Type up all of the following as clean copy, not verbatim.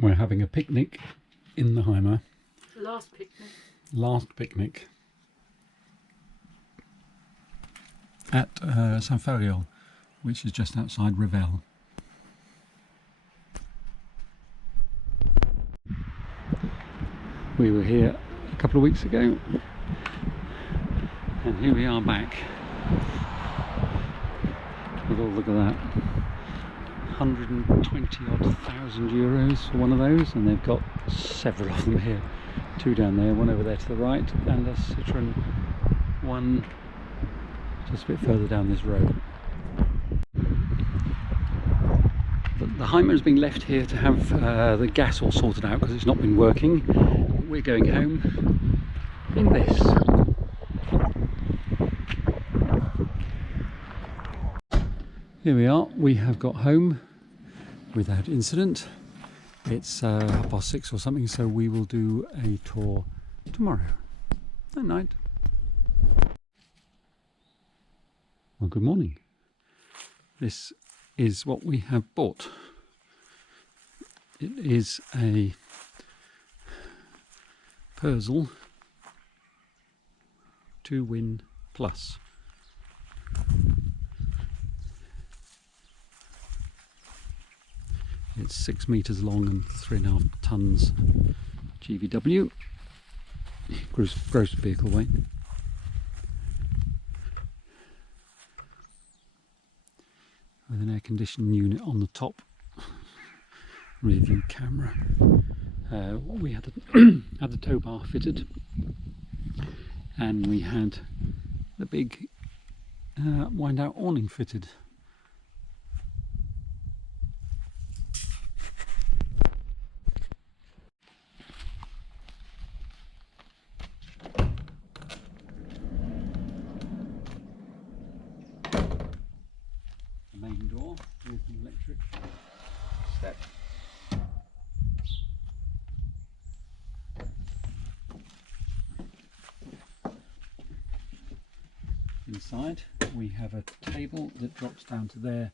We're having a picnic in the Heimer. Last picnic. Last picnic. At Unveiling, which is just outside Revel. We were here a couple of weeks ago, and here we are back. With all, look at that, 120,000 euros for one of those, and they've got several of them here. Two down there, one over there to the right, and a Citroen one just a bit further down this road. The Heimer has been left here to have the gas all sorted out because it's not been working. We're going home in this. Here we are, we have got home without incident. It's 6:30 or something, so we will do a tour tomorrow at night. Well, good morning. This is what we have bought. It is a Pössl 2-Win Plus. It's 6 meters long and 3.5 tons GVW, gross vehicle weight. With an air conditioning unit on the top, rear view camera. We had the tow bar fitted, and we had the big wind out awning fitted. Main door with an electric step. Inside we have a table that drops down to there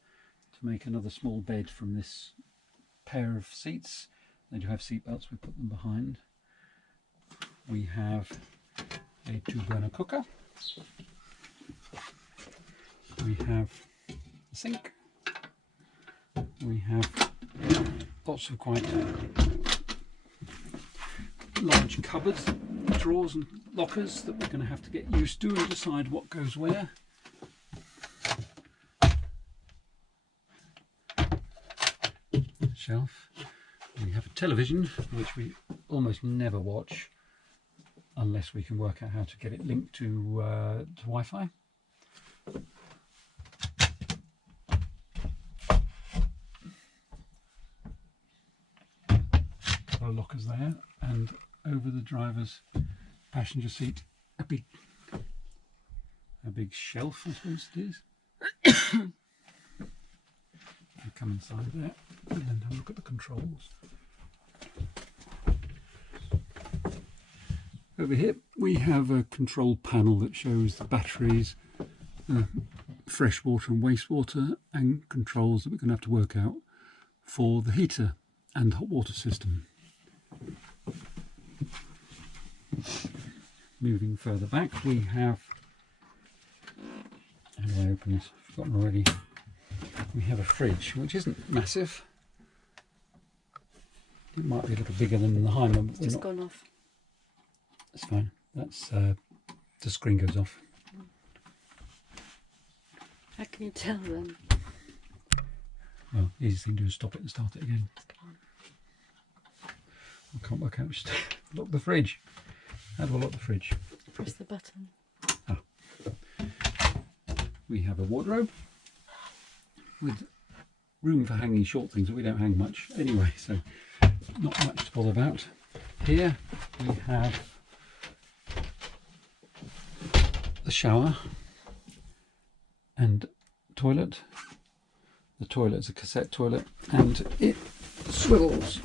to make another small bed from this pair of seats. They do have seat belts, we put them behind. We have a 2-burner cooker. We have sink. We have lots of quite large cupboards, drawers and lockers that we're going to have to get used to and decide what goes where. Shelf. We have a television which we almost never watch unless we can work out how to get it linked to Wi-Fi. Lockers there, and over the driver's passenger seat a big shelf, I suppose it is. We come inside there and then have a look at the controls. Over here we have a control panel that shows the batteries, fresh water and wastewater, and controls that we're going to have to work out for the heater and hot water system. Moving further back, we have, how do I open this? I've forgotten already. We have a fridge, which isn't massive. It might be a little bigger than the Heimer, but it's just gone off. That's fine. That's the screen goes off. How can you tell them? Well, the easiest thing to do is stop it and start it again. I can't work out which to lock the fridge. How do I lock the fridge? Press the button. Oh. We have a wardrobe with room for hanging short things, but we don't hang much anyway, so not much to bother about. Here we have the shower and toilet. The toilet is a cassette toilet and it swivels.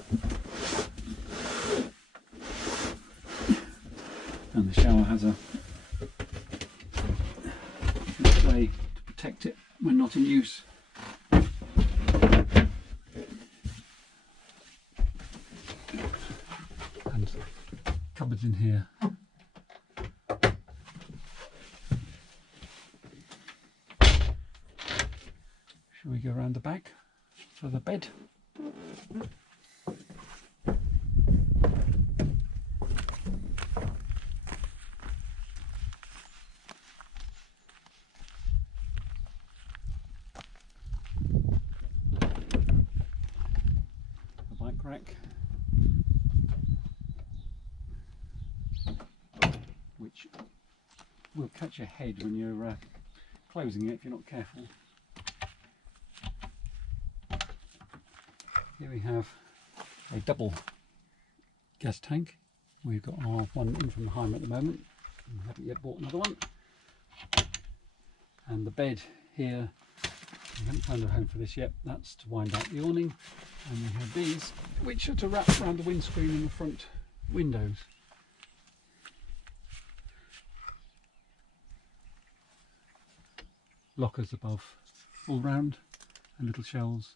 And the shower has a way to protect it when not in use. goes in here. Shall we go around the back for the bed? The bike rack, which will catch your head when you're closing it if you're not careful. Here we have a double gas tank. We've got our one in from the Heimer at the moment. We haven't yet bought another one. And the bed here, we haven't found a home for this yet. That's to wind out the awning. And we have these, which are to wrap around the windscreen and the front windows. Lockers above, all round, and little shelves.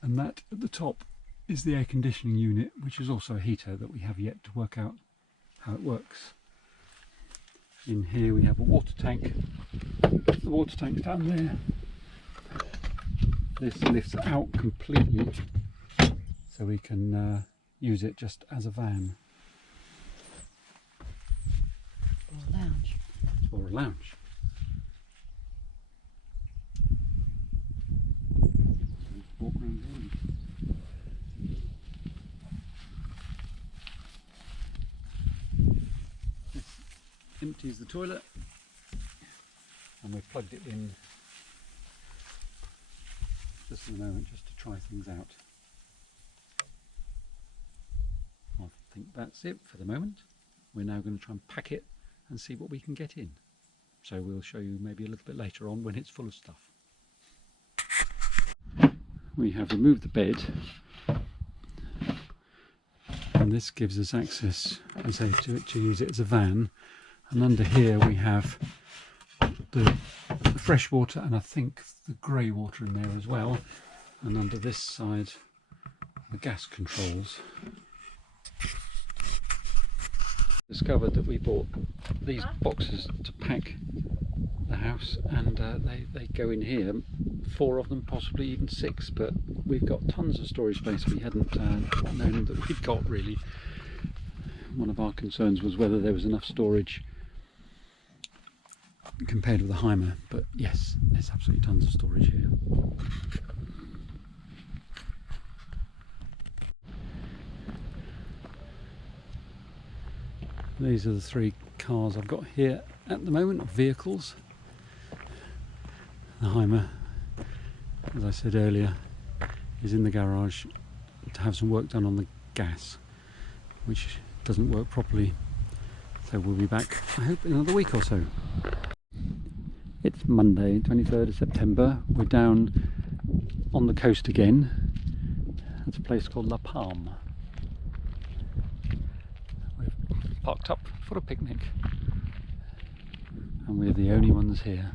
And that at the top is the air conditioning unit, which is also a heater that we have yet to work out how it works. In here we have a water tank. The water tank's down there. This lifts out completely so we can use it just as a van. Or a lounge. Or a lounge. Walk around here. This empties the toilet, and we've plugged it in just for the moment just to try things out. I think that's it for the moment. We're now going to try and pack it and see what we can get in. So we'll show you maybe a little bit later on when it's full of stuff. We have removed the bed, and this gives us access, as I say, to use it as a van. And under here we have the fresh water and I think the grey water in there as well. And under this side, the gas controls. Discovered that we bought these boxes to pack the house, and they go in here, 4 of them, possibly even 6, but we've got tons of storage space we hadn't known that we'd got really. One of our concerns was whether there was enough storage compared with the Heimer, but yes, there's absolutely tons of storage here. These are the 3 cars I've got here at the moment, vehicles. The Heimer, as I said earlier, is in the garage to have some work done on the gas, which doesn't work properly. So we'll be back, I hope, in another week or so. It's Monday, 23rd of September. We're down on the coast again. It's a place called La Palme. We've parked up for a picnic, and we're the only ones here.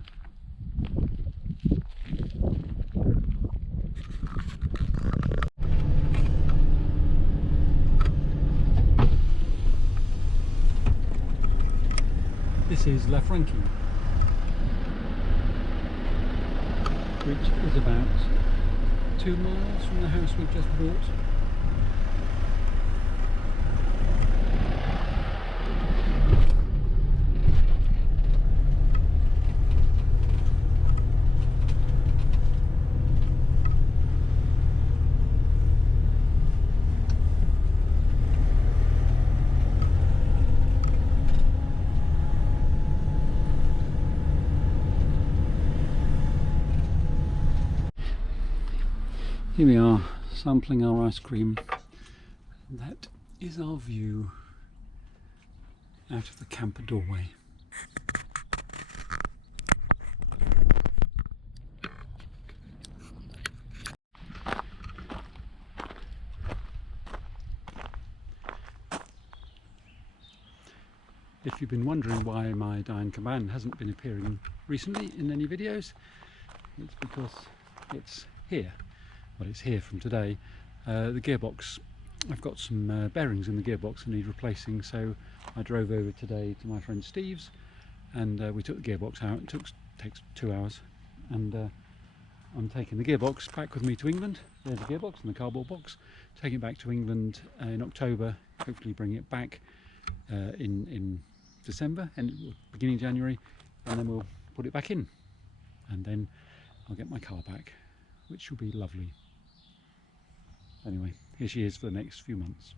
This is La Franquie, which is about 2 miles from the house we've just bought. Here we are, sampling our ice cream. That is our view out of the camper doorway. If you've been wondering why my Diane Caban hasn't been appearing recently in any videos, it's because it's here. Well, it's here from today. The gearbox I've got some bearings in the gearbox that need replacing, so I drove over today to my friend Steve's, and we took the gearbox out. It takes 2 hours, and I'm taking the gearbox back with me to England. There's the gearbox and the cardboard box. Taking it back to England in October, hopefully bring it back in December and beginning January, and then we'll put it back in, and then I'll get my car back, which will be lovely. Anyway, here she is for the next few months.